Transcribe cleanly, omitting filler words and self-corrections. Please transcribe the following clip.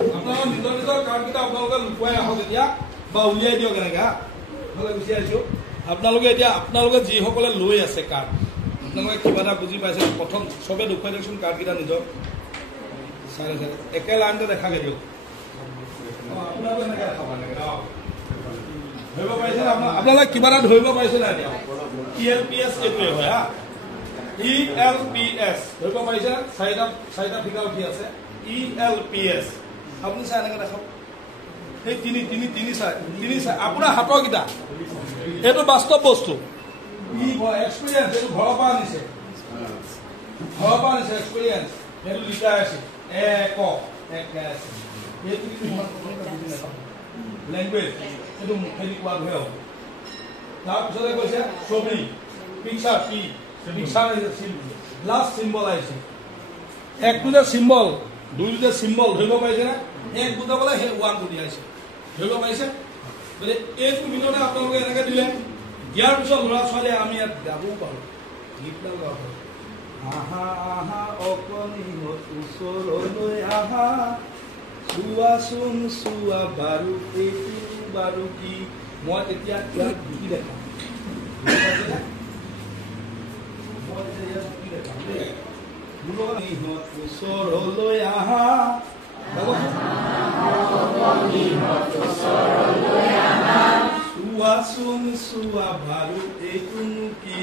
আপোনালোকৰ নিজৰ নিজৰ কাৰ্ডকেইটা আপোনালোকে লুকুৱাই আহক এতিয়া বা উলিয়াই দিয়ক এনেকৈ নহ'লে গুচি আহিছোঁ আপোনালোকে এতিয়া আপোনালোকে যিসকলে লৈ আছে কাৰ্ড আপোনালোকে কিবা এটা বুজি পাইছে প্ৰথম চবে দেখুৱাই দিয়কচোন কাৰ্ডকেইটা নিজৰ চাৰে চাৰে একে লাইনতে দেখাকৈ দিয়ক আপোনালোকে এনেকৈ দেখাব এনেকৈ ধৰিব পাৰিছে আপোনালোকে কিবা এটা ধৰিব পাৰিছে নাই এতিয়া ELPS এইটোৱে হয় হা ELPS ধৰিব পাৰিছে চাৰিটা ফিগাৰ উঠি আছে ELPS আপুনি চাই এনেকৈ দেখাওক এই তিনি চাই আপোনাৰ হাতৰকেইটা এইটো বাস্তৱ বস্তু এক্সপিৰিয়েঞ্চ এইটো ঘৰৰ পৰা আনিছে এক্সপিৰিয়েঞ্চ সেইটো লিখাই আছে লেংগুৱেজ এইটো মুখেদি কোৱাটোহে হ'ব তাৰপিছতে কৈছে ছবি পিকচাৰ কি পিকচাৰ লাষ্ট চিম্বল আহিছে একটো যে চিম্বল দুইটো যে চিম্বল ধৰিব পাৰিছে নে এক বুজাবলৈ সেই ওৱানটো দিয়াইছে ধৰিব পাৰিছে গতিকে এইটো ভিতৰতে আপোনালোকে এনেকৈ দিলে দিয়াৰ পিছত ল'ৰা ছোৱালীয়ে আমি ইয়াত গাবও পাৰোঁ গীতবিলাক গাব পাৰোঁ আহা আহা অকণিহঁত ওচৰলৈ আহা চোৱাচোন চোৱা বাৰু এইটো বাৰু কি মই তেতিয়া ইয়াত বুকি দেখাম ওচৰলৈ আহা চোৱাচোন চোৱা বাৰু এইটো কি